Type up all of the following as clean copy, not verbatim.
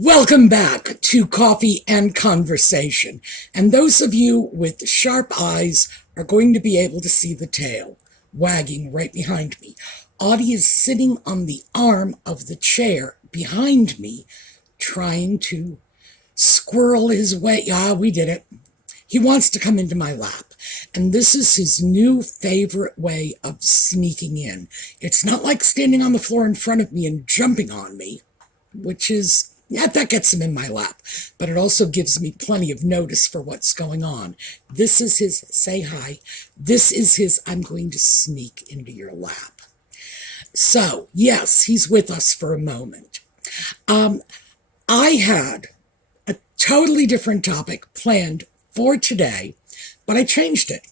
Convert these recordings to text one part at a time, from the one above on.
Welcome back to Coffee and Conversation. And those of you with sharp eyes are going to be able to see the tail wagging right behind me. Audie is sitting on the arm of the chair behind me, trying to squirrel his way. We did it. He wants to come into my lap. And this is his new favorite way of sneaking in. It's not like standing on the floor in front of me and jumping on me, which is... yeah, that gets him in my lap, but it also gives me plenty of notice for what's going on. This is his say hi. This is his I'm going to sneak into your lap. So, yes, he's with us for a moment. I had a totally different topic planned for today, but I changed it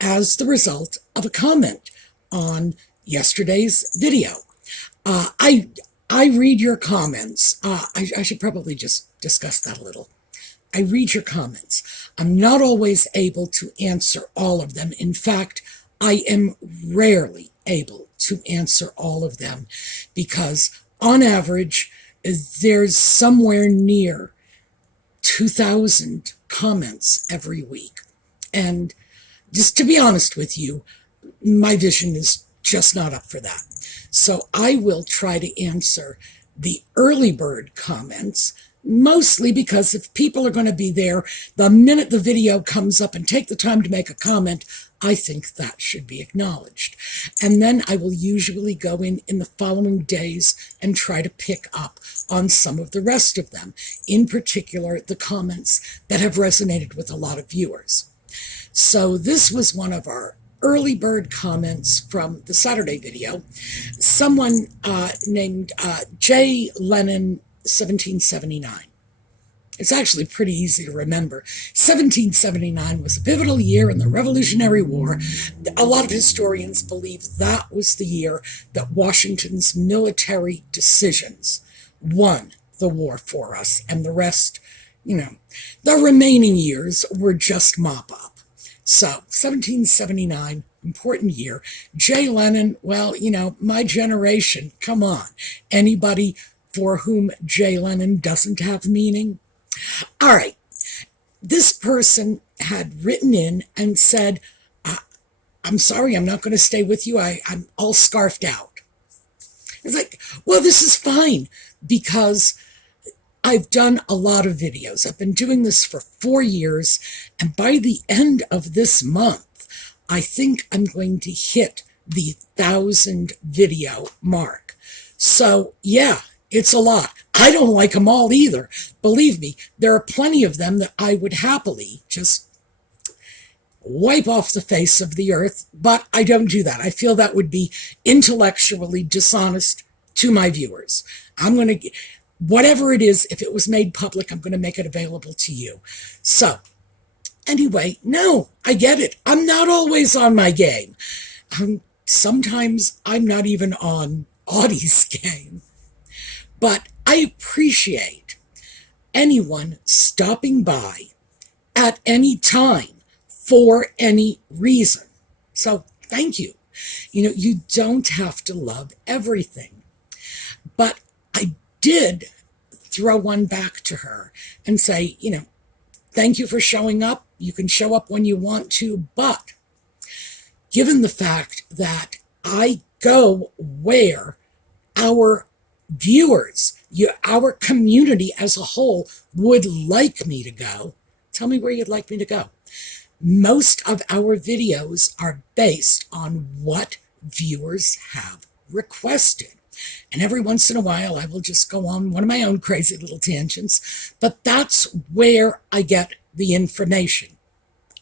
as the result of a comment on yesterday's video. I read your comments. I should probably just discuss that a little. I read your comments. I'm not always able to answer all of them. In fact, I am rarely able to answer all of them because on average, there's somewhere near 2,000 comments every week. And just to be honest with you, my vision is just not up for that. So I will try to answer the early bird comments, mostly because if people are going to be there the minute the video comes up and take the time to make a comment, I think that should be acknowledged. And then I will usually go in the following days and try to pick up on some of the rest of them, in particular the comments that have resonated with a lot of viewers. So this was one of our early bird comments from the Saturday video. Someone named J. Lennon 1779. It's actually pretty easy to remember. 1779 was a pivotal year in the Revolutionary War. A lot of historians believe that was the year that Washington's military decisions won the war for us, and the rest, the remaining years were just mop-up. So, 1779, important year. Jay Lennon, well, my generation, come on. Anybody for whom Jay Lennon doesn't have meaning? All right. This person had written in and said, I'm sorry, I'm not going to stay with you. I'm all scarfed out. It's like, well, this is fine because I've done a lot of videos. I've been doing this for 4 years, and by the end of this month, I think I'm going to hit the 1,000 video mark. So, yeah, it's a lot. I don't like them all either. Believe me, there are plenty of them that I would happily just wipe off the face of the earth, but I don't do that. I feel that would be intellectually dishonest to my viewers. I'm going to... whatever it is, if it was made public, I'm going to make it available to you. So, anyway, no, I get it. I'm not always on my game. Sometimes I'm not even on Audie's game. But I appreciate anyone stopping by at any time for any reason. So, thank you. You don't have to love everything. But I did throw one back to her and say, thank you for showing up. You can show up when you want to, but given the fact that I go where our viewers, our community as a whole would like me to go, tell me where you'd like me to go. Most of our videos are based on what viewers have requested. And every once in a while, I will just go on one of my own crazy little tangents. But that's where I get the information.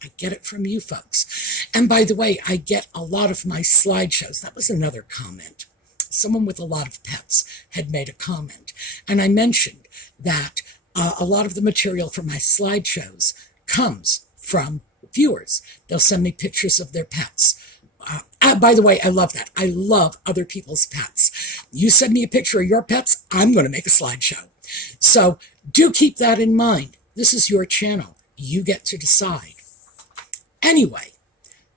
I get it from you folks. And by the way, I get a lot of my slideshows. That was another comment. Someone with a lot of pets had made a comment. And I mentioned that a lot of the material for my slideshows comes from viewers. They'll send me pictures of their pets. By the way, I love that. I love other people's pets. You send me a picture of your pets, I'm going to make a slideshow. So do keep that in mind. This is your channel. You get to decide. Anyway,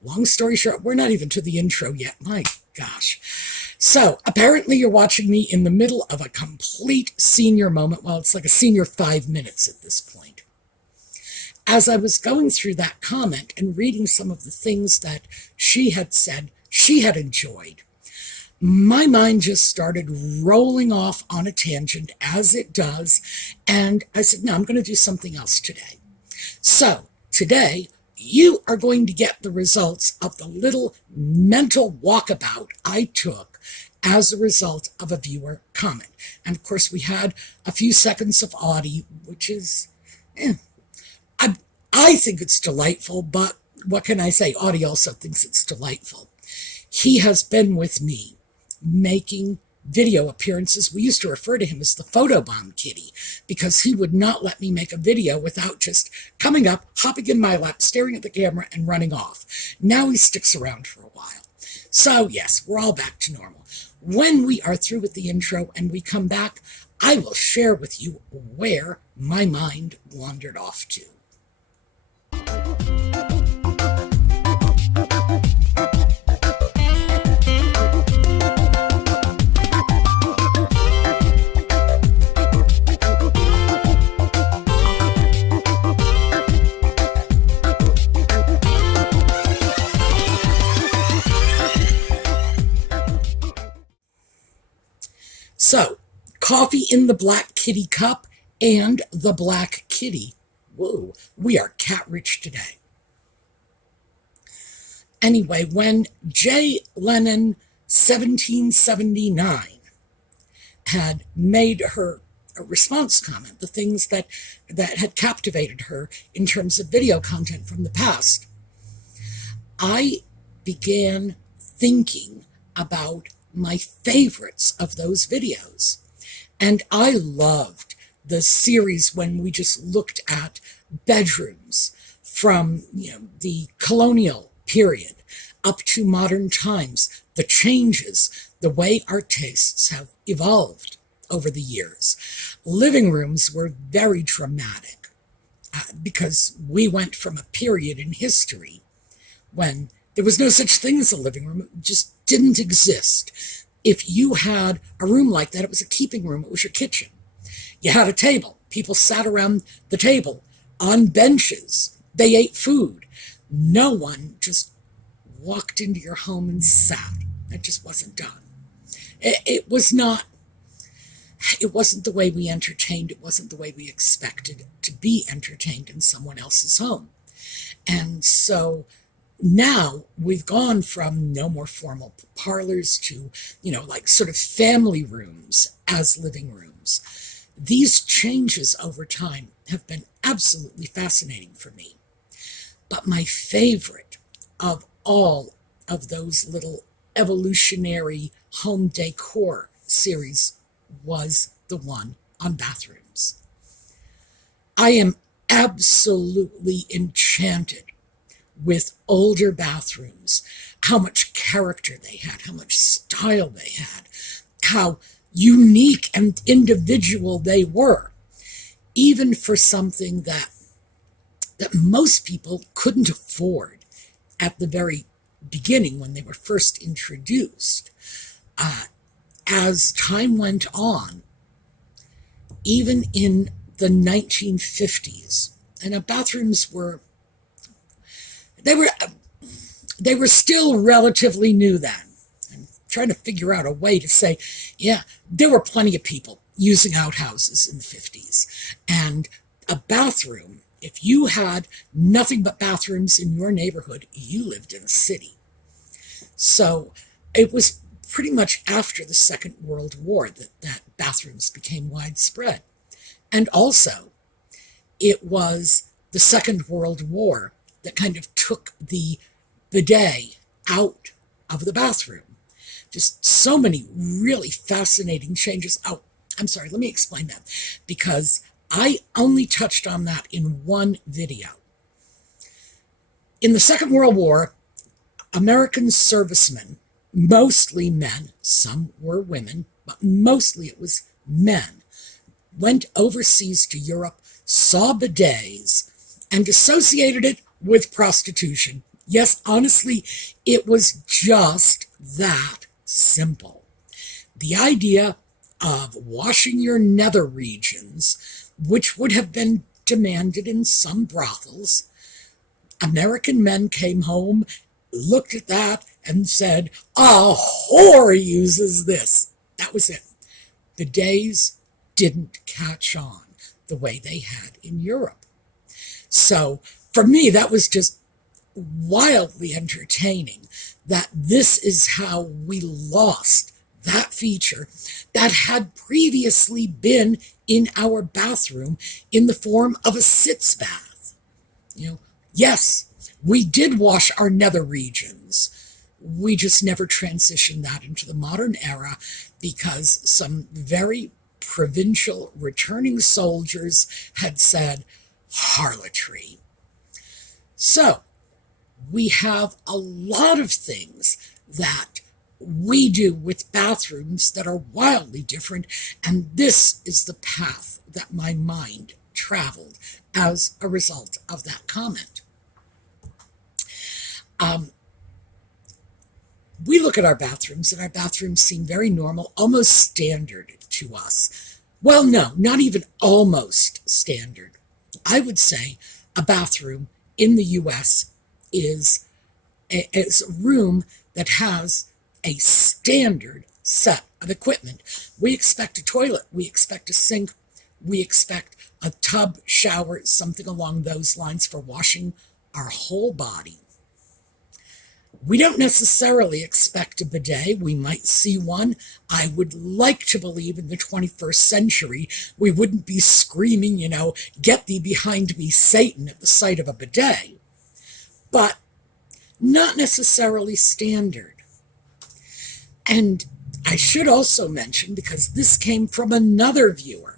long story short, we're not even to the intro yet. My gosh. So apparently you're watching me in the middle of a complete senior moment. Well, it's like a senior 5 minutes at this point. As I was going through that comment and reading some of the things that she had said she had enjoyed, my mind just started rolling off on a tangent, as it does, and I said, no, I'm going to do something else today. So today, you are going to get the results of the little mental walkabout I took as a result of a viewer comment. And of course, we had a few seconds of Audie, which is, I think it's delightful, but what can I say? Audie also thinks it's delightful. He has been with me making video appearances. We used to refer to him as the photobomb kitty because he would not let me make a video without just coming up, hopping in my lap, staring at the camera, and running off. Now he sticks around for a while. So yes, we're all back to normal. When we are through with the intro and we come back, I will share with you where my mind wandered off to. So, coffee in the black kitty cup and the black kitty. Whoa, we are cat rich today. Anyway, when Jay Lennon 1779 had made her a response comment, the things that had captivated her in terms of video content from the past, I began thinking about my favorites of those videos. And I loved the series when we just looked at bedrooms from the colonial period up to modern times, the changes, the way our tastes have evolved over the years. Living rooms were very dramatic because we went from a period in history when there was no such thing as a living room. It just didn't exist. If you had a room like that, it was a keeping room. It was your kitchen. You had a table. People sat around the table on benches. They ate food. No one just walked into your home and sat. That just wasn't done. It wasn't the way we entertained. It wasn't the way we expected to be entertained in someone else's home. And so now we've gone from no more formal parlors to, like sort of family rooms as living rooms. These changes over time have been absolutely fascinating for me. But my favorite of all of those little evolutionary home decor series was the one on bathrooms. I am absolutely enchanted with older bathrooms, how much character they had, how much style they had, how unique and individual they were, even for something that most people couldn't afford at the very beginning when they were first introduced. As time went on, even in the 1950s, and bathrooms were they were still relatively new then. I'm trying to figure out a way to say, yeah, there were plenty of people using outhouses in the 50s. And a bathroom, if you had nothing but bathrooms in your neighborhood, you lived in a city. So it was pretty much after the Second World War that bathrooms became widespread. And also, it was the Second World War that kind of took the bidet out of the bathroom. Just so many really fascinating changes. Oh, I'm sorry, let me explain that, because I only touched on that in one video. In the Second World War, American servicemen, mostly men, some were women, but mostly it was men, went overseas to Europe, saw bidets, and associated it with prostitution. Yes, honestly, it was just that simple. The idea of washing your nether regions, which would have been demanded in some brothels, American men came home, looked at that, and said, a whore uses this. That was it. Bidets didn't catch on the way they had in Europe. So for me, that was just wildly entertaining that this is how we lost that feature that had previously been in our bathroom in the form of a sitz bath. Yes, we did wash our nether regions. We just never transitioned that into the modern era because some very provincial returning soldiers had said, harlotry. So, we have a lot of things that we do with bathrooms that are wildly different, and this is the path that my mind traveled as a result of that comment. We look at our bathrooms, and our bathrooms seem very normal, almost standard to us. Well, no, not even almost standard. I would say a bathroom in the U.S. is a room that has a standard set of equipment. We expect a toilet, we expect a sink, we expect a tub, shower, something along those lines for washing our whole body. We don't necessarily expect a bidet. We might see one. I would like to believe in the 21st century we wouldn't be screaming, get thee behind me, Satan, at the sight of a bidet. But not necessarily standard. And I should also mention, because this came from another viewer,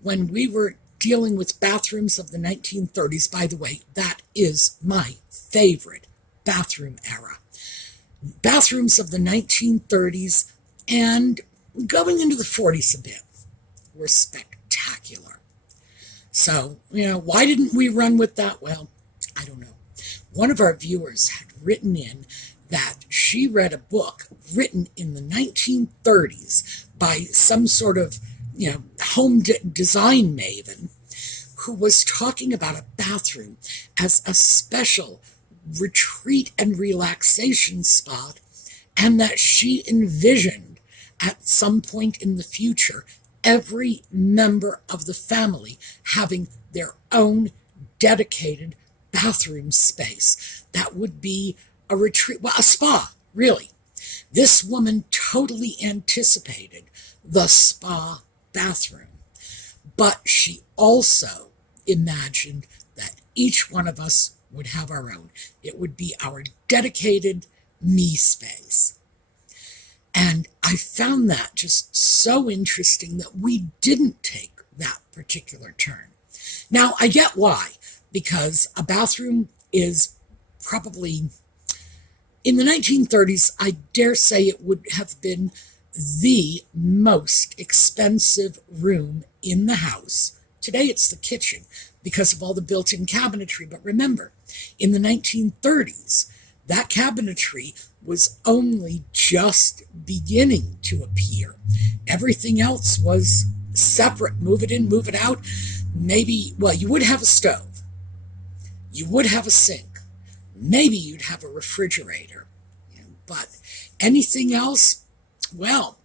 when we were dealing with bathrooms of the 1930s, by the way, that is my favorite bathroom era. Bathrooms of the 1930s and going into the 40s a bit were spectacular. So, why didn't we run with that? Well, I don't know. One of our viewers had written in that she read a book written in the 1930s by some sort of, home design maven who was talking about a bathroom as a special retreat and relaxation spot, and that she envisioned at some point in the future every member of the family having their own dedicated bathroom space. That would be a retreat, well, a spa, really. This woman totally anticipated the spa bathroom, but she also imagined that each one of us would have our own. It would be our dedicated me space. And I found that just so interesting that we didn't take that particular turn. Now, I get why, because a bathroom is probably, in the 1930s, I dare say it would have been the most expensive room in the house. Today it's the kitchen because of all the built-in cabinetry. But remember, in the 1930s, that cabinetry was only just beginning to appear. Everything else was separate. Move it in, move it out. Maybe, well, you would have a stove. You would have a sink. Maybe you'd have a refrigerator. But anything else, well,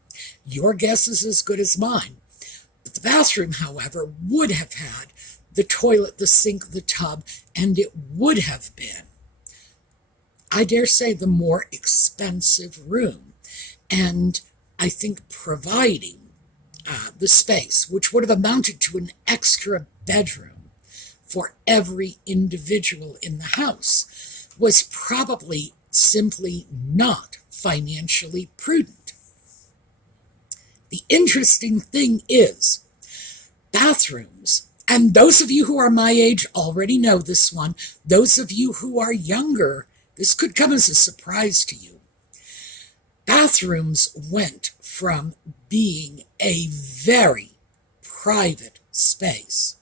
your guess is as good as mine. But the bathroom, however, would have had the toilet, the sink, the tub, and it would have been, I dare say, the more expensive room. And I think providing the space, which would have amounted to an extra bedroom for every individual in the house, was probably simply not financially prudent. The interesting thing is, bathrooms, and those of you who are my age already know this one, those of you who are younger, this could come as a surprise to you. Bathrooms went from being a very private space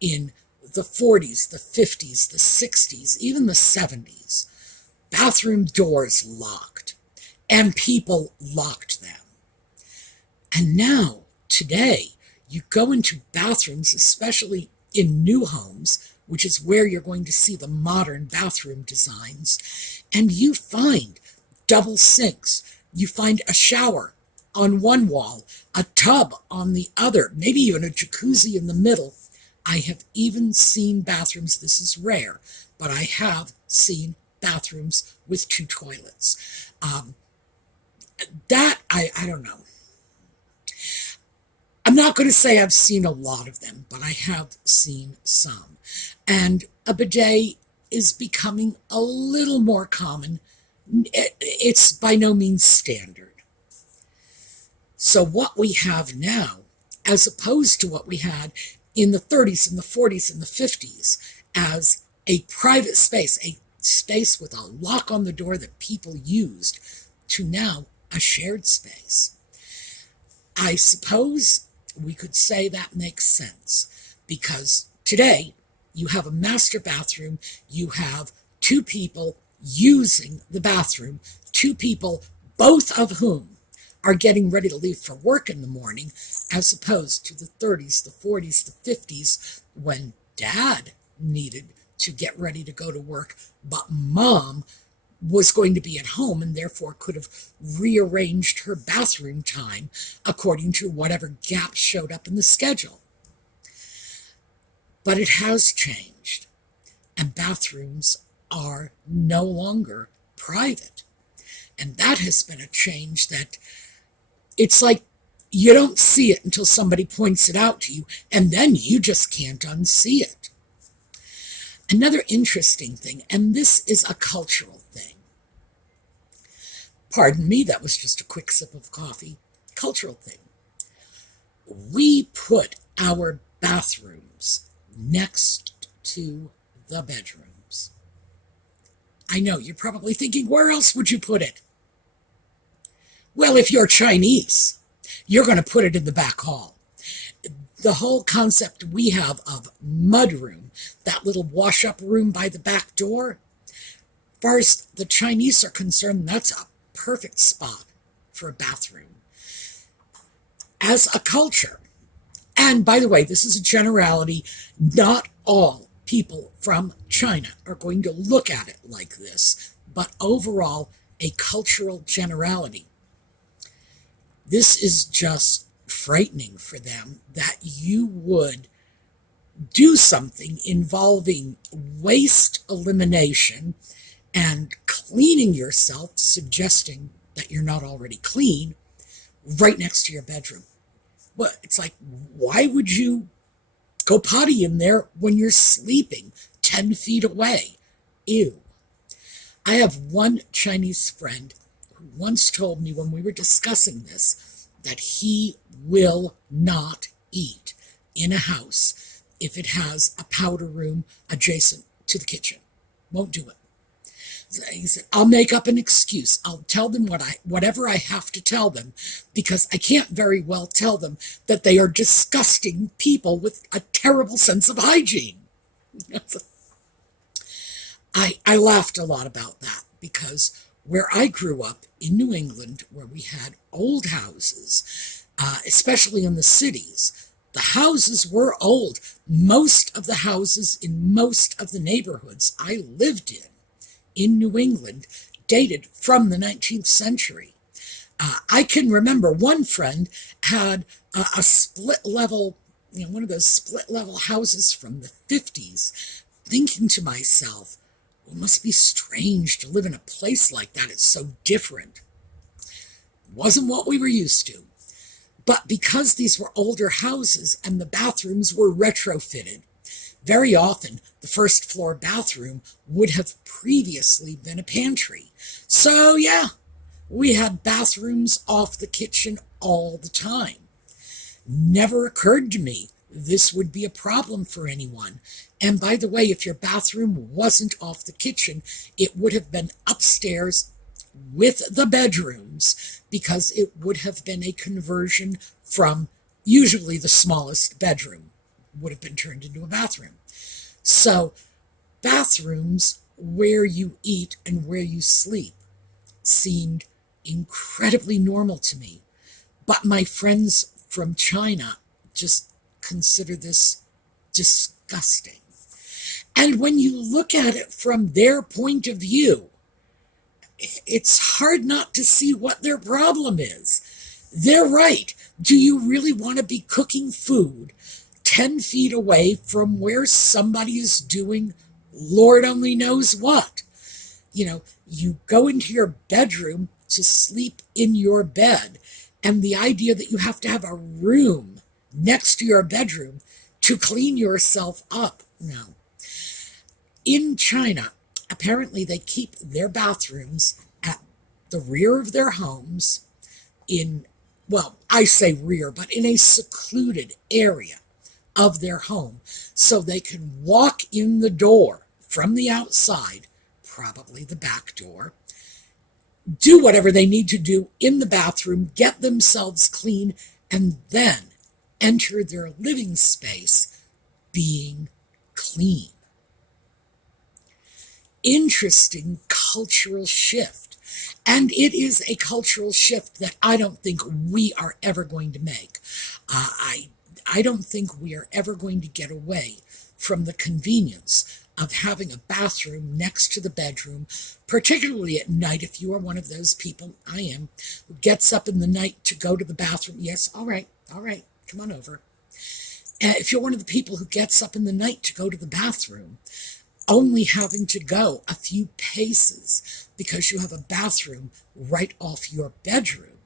in the 40s, the 50s, the 60s, even the 70s. Bathroom doors locked, and people locked them. And now, today, you go into bathrooms, especially in new homes, which is where you're going to see the modern bathroom designs, and you find double sinks. You find a shower on one wall, a tub on the other, maybe even a jacuzzi in the middle. I have even seen bathrooms, this is rare, but I have seen bathrooms with two toilets. I don't know. I'm not going to say I've seen a lot of them, but I have seen some. And a bidet is becoming a little more common. It's by no means standard. So what we have now, as opposed to what we had in the 30s and the 40s and the 50s as a private space, a space with a lock on the door that people used, to now a shared space. I suppose we could say that makes sense, because today you have a master bathroom, you have two people using the bathroom, two people, both of whom are getting ready to leave for work in the morning, as opposed to the 30s, the 40s, the 50s, when dad needed to get ready to go to work, but mom was going to be at home and therefore could have rearranged her bathroom time according to whatever gaps showed up in the schedule. But it has changed, and bathrooms are no longer private. And that has been a change that it's like you don't see it until somebody points it out to you, and then you just can't unsee it. Another interesting thing, and this is a cultural thing. Pardon me, that was just a quick sip of coffee. Cultural thing. We put our bathrooms next to the bedrooms. I know, you're probably thinking, where else would you put it? Well, if you're Chinese, you're going to put it in the back hall. The whole concept we have of mudroom, that little wash-up room by the back door, as far as the Chinese are concerned, that's a perfect spot for a bathroom. As a culture, and by the way, this is a generality, not all people from China are going to look at it like this, but overall, a cultural generality. This is just frightening for them that you would do something involving waste elimination and cleaning yourself, suggesting that you're not already clean, right next to your bedroom. Well, it's like, why would you go potty in there when you're sleeping 10 feet away? Ew. I have one Chinese friend who once told me when we were discussing this that he will not eat in a house if it has a powder room adjacent to the kitchen. Won't do it. He said, I'll make up an excuse. I'll tell them whatever I have to tell them, because I can't very well tell them that they are disgusting people with a terrible sense of hygiene. I laughed a lot about that, because where I grew up in New England, where we had old houses, especially in the cities, the houses were old. Most of the houses in most of the neighborhoods I lived in New England, dated from the 19th century. I can remember one friend had a split level, one of those split level houses from the 50s, thinking to myself, it must be strange to live in a place like that. It's so different. It wasn't what we were used to. But because these were older houses and the bathrooms were retrofitted, very often the first floor bathroom would have previously been a pantry. So yeah, we had bathrooms off the kitchen all the time. Never occurred to me this would be a problem for anyone. And by the way, if your bathroom wasn't off the kitchen, it would have been upstairs with the bedrooms, because it would have been a conversion from usually the smallest bedroom would have been turned into a bathroom. So bathrooms where you eat and where you sleep seemed incredibly normal to me. But my friends from China just consider this disgusting. And when you look at it from their point of view, it's hard not to see what their problem is. They're right. Do you really want to be cooking food 10 feet away from where somebody is doing Lord only knows what? You go into your bedroom to sleep in your bed, and the idea that you have to have a room next to your bedroom to clean yourself up. No. In China, apparently they keep their bathrooms at the rear of their homes well, I say rear, but in a secluded area of their home, so they can walk in the door from the outside, probably the back door, do whatever they need to do in the bathroom, get themselves clean, and then enter their living space being clean. Interesting cultural shift. And it is a cultural shift that I don't think we are ever going to make. I don't think we are ever going to get away from the convenience of having a bathroom next to the bedroom, particularly at night. If you are one of those people, I am, who gets up in the night to go to the bathroom. Yes, all right, come on over. If you're one of the people who gets up in the night to go to the bathroom, only having to go a few paces because you have a bathroom right off your bedroom.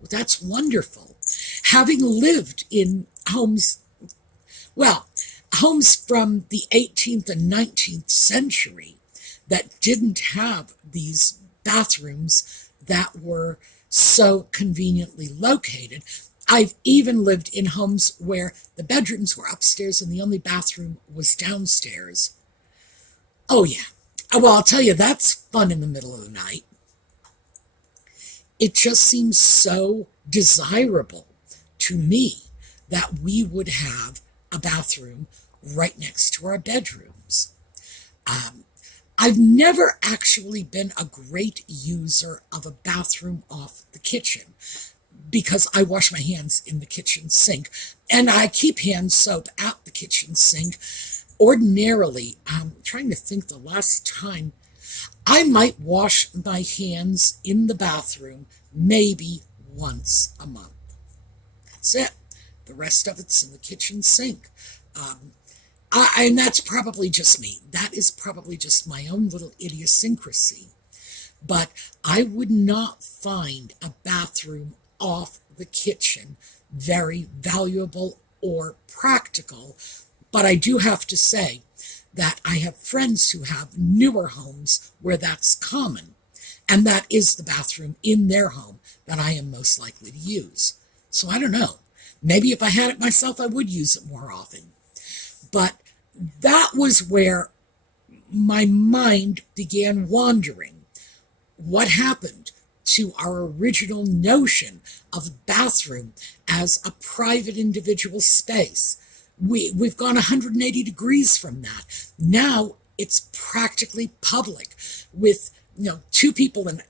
Well, that's wonderful. Having lived in homes from the 18th and 19th century that didn't have these bathrooms that were so conveniently located. I've even lived in homes where the bedrooms were upstairs and the only bathroom was downstairs. Oh, yeah. Well, I'll tell you, that's fun in the middle of the night. It just seems so desirable to me that we would have a bathroom right next to our bedrooms. I've never actually been a great user of a bathroom off the kitchen because I wash my hands in the kitchen sink and I keep hand soap at the kitchen sink. Ordinarily, I'm trying to think the last time, I might wash my hands in the bathroom maybe once a month. That's it. The rest of it's in the kitchen sink. And that's probably just me. That is probably just my own little idiosyncrasy. But I would not find a bathroom off the kitchen very valuable or practical. But I do have to say that I have friends who have newer homes where that's common, and that is the bathroom in their home that I am most likely to use. So I don't know. Maybe if I had it myself, I would use it more often. But that was where my mind began wandering. What happened to our original notion of bathroom as a private individual space? We've gone 180 degrees from that. Now it's practically public with, two people, and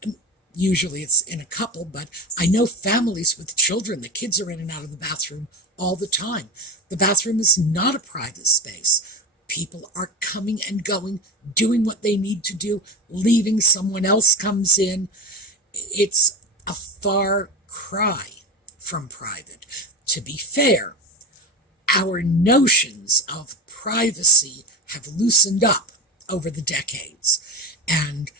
usually it's in a couple, but I know families with children. The kids are in and out of the bathroom all the time. The bathroom is not a private space. People are coming and going, doing what they need to do, leaving, someone else comes in. It's a far cry from private. To be fair, our notions of privacy have loosened up over the decades, and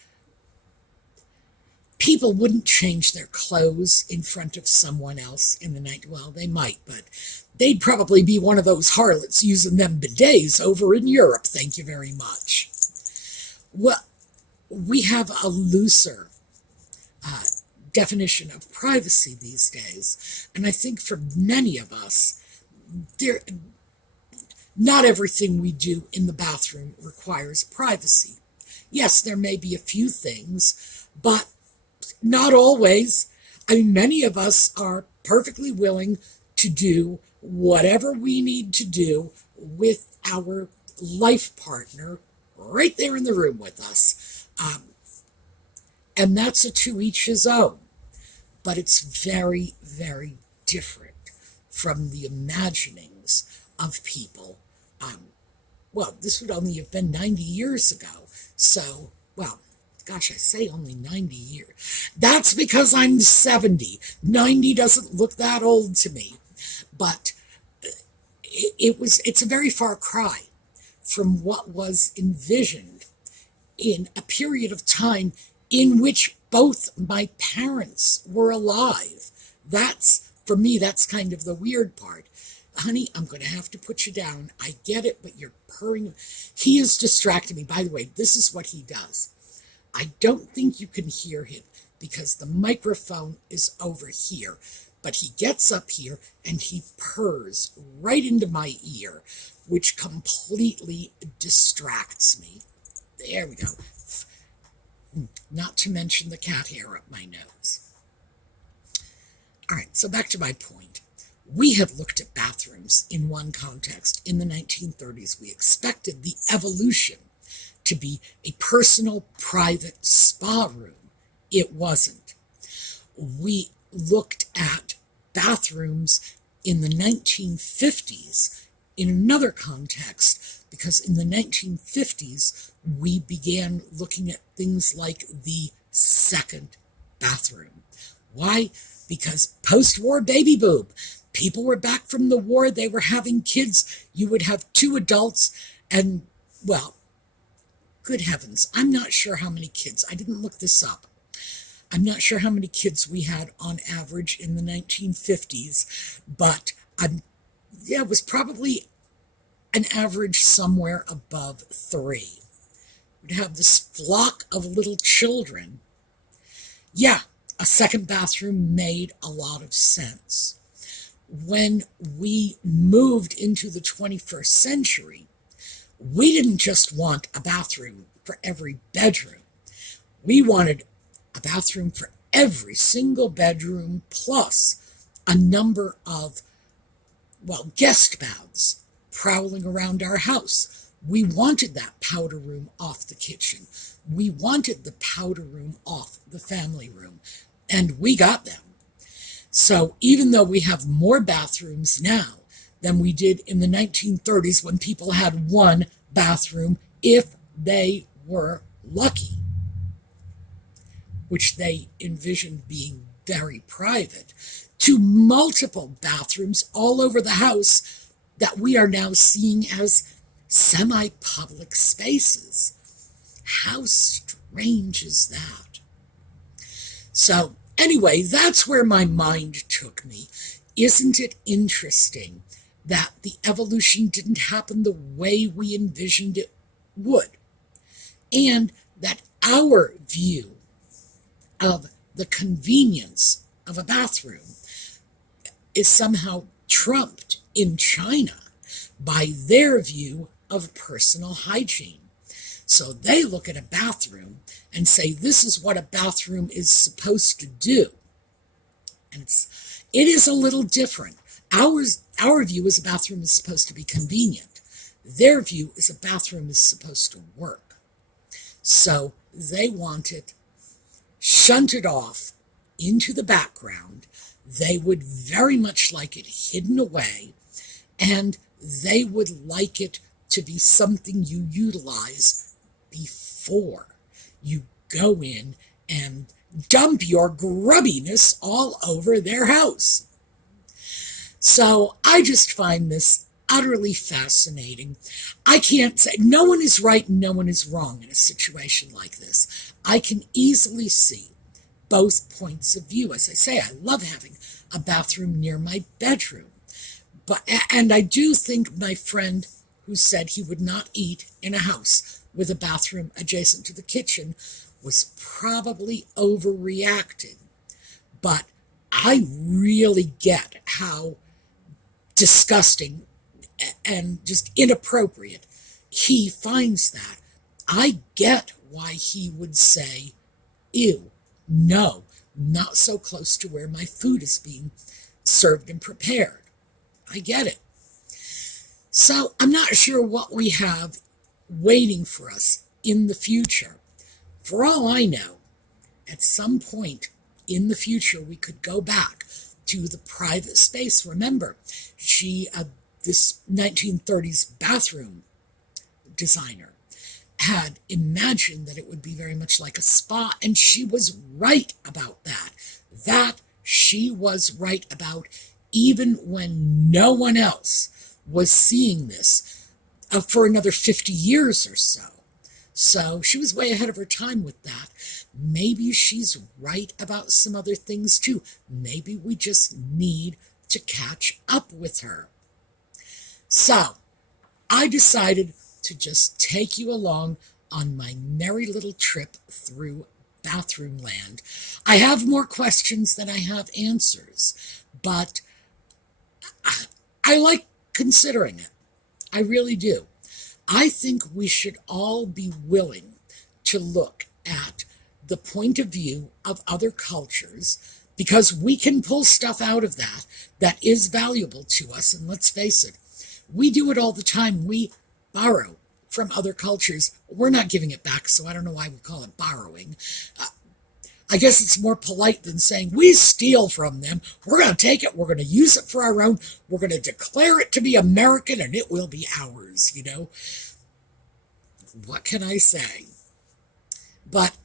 people wouldn't change their clothes in front of someone else in the night. Well, they might, but they'd probably be one of those harlots using them bidets over in Europe. Thank you very much. Well, we have a looser definition of privacy these days, and I think for many of us, not everything we do in the bathroom requires privacy. Yes, there may be a few things, but not always. I mean, many of us are perfectly willing to do whatever we need to do with our life partner right there in the room with us. And that's a to each his own. but it's very, very different from the imaginings of people. Well, this would only have been 90 years ago. So, well, gosh, I say only 90 years. That's because I'm 70. 90 doesn't look that old to me. But it's a very far cry from what was envisioned in a period of time in which both my parents were alive. For me, that's kind of the weird part. Honey, I'm going to have to put you down. I get it, but you're purring. He is distracting me. By the way, this is what he does. I don't think you can hear him because the microphone is over here. But he gets up here and he purrs right into my ear, which completely distracts me. There we go. Not to mention the cat hair up my nose. All right, so back to my point. We had looked at bathrooms in one context. In the 1930s, we expected the evolution to be a personal, private spa room. It wasn't. We looked at bathrooms in the 1950s in another context, because in the 1950s, we began looking at things like the second bathroom. Why? Because post-war baby boom. People were back from the war. They were having kids. You would have two adults and, well, good heavens, I'm not sure how many kids. I didn't look this up. I'm not sure how many kids we had on average in the 1950s, but it was probably an average somewhere above 3. We'd have this flock of little children. Yeah, a second bathroom made a lot of sense. When we moved into the 21st century, we didn't just want a bathroom for every bedroom. We wanted a bathroom for every single bedroom, plus a number of, guest baths prowling around our house. We wanted that powder room off the kitchen. We wanted the powder room off the family room, and we got them. So even though we have more bathrooms now than we did in the 1930s when people had one bathroom, if they were lucky, which they envisioned being very private, to multiple bathrooms all over the house that we are now seeing as semi-public spaces. How strange is that? So anyway, that's where my mind took me. Isn't it interesting that the evolution didn't happen the way we envisioned it would? And that our view of the convenience of a bathroom is somehow trumped in China by their view of personal hygiene. So they look at a bathroom and say, this is what a bathroom is supposed to do. And it is a little different. Our view is a bathroom is supposed to be convenient. Their view is a bathroom is supposed to work. So they want it shunted off into the background. They would very much like it hidden away, and they would like it to be something you utilize before you go in and dump your grubbiness all over their house. So I just find this utterly fascinating. I can't say, no one is right and no one is wrong in a situation like this. I can easily see both points of view. As I say, I love having a bathroom near my bedroom. And I do think my friend who said he would not eat in a house with a bathroom adjacent to the kitchen was probably overreacting. But I really get how disgusting and just inappropriate he finds that. I get why he would say, ew, no, not so close to where my food is being served and prepared. I get it. So I'm not sure what we have waiting for us in the future. For all I know, at some point in the future we could go back to the private space. Remember, this 1930s bathroom designer had imagined that it would be very much like a spa, and she was right about that. That she was right about, even when no one else was seeing this for another 50 years or so. So she was way ahead of her time with that. Maybe she's right about some other things too. Maybe we just need to catch up with her. So I decided to just take you along on my merry little trip through bathroom land. I have more questions than I have answers, but I like considering it. I really do. I think we should all be willing to look at the point of view of other cultures, because we can pull stuff out of that is valuable to us. And let's face it, we do it all the time. We borrow from other cultures. We're not giving it back, so I don't know why we call it borrowing. I guess it's more polite than saying we steal from them. We're going to take it. We're going to use it for our own. We're going to declare it to be American, and it will be ours, you know. What can I say? But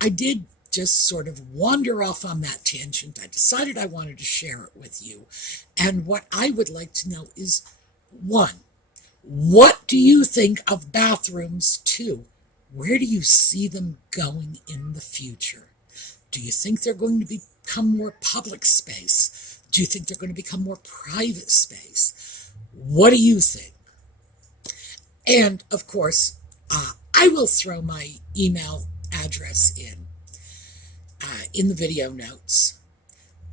I did just sort of wander off on that tangent. I decided I wanted to share it with you. And what I would like to know is, one, what do you think of bathrooms? Two, where do you see them going in the future? Do you think they're going to become more public space? Do you think they're going to become more private space? What do you think? And, of course, I will throw my email address in the video notes.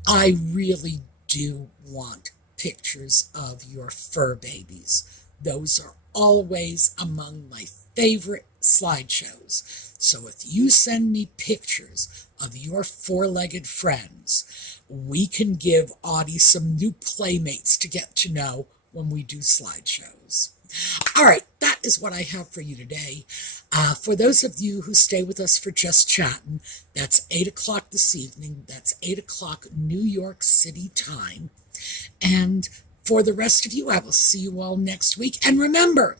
I really do want pictures of your fur babies. Those are always among my favorite slideshows. So if you send me pictures of your four-legged friends, we can give Audie some new playmates to get to know when we do slideshows. All right, that is what I have for you today. For those of you who stay with us for Just Chatting, that's 8 o'clock this evening. That's 8 o'clock New York City time. And for the rest of you, I will see you all next week. And remember,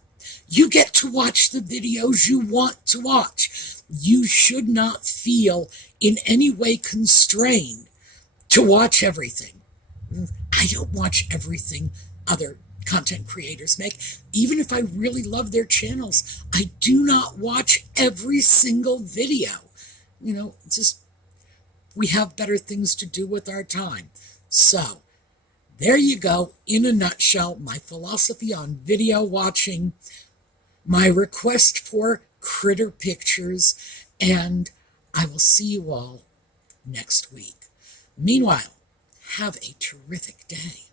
you get to watch the videos you want to watch. You should not feel in any way constrained to watch everything. I don't watch everything other content creators make. Even if I really love their channels, I do not watch every single video. You know, just we have better things to do with our time. So there you go, in a nutshell, my philosophy on video watching, my request for critter pictures, and I will see you all next week. Meanwhile, have a terrific day.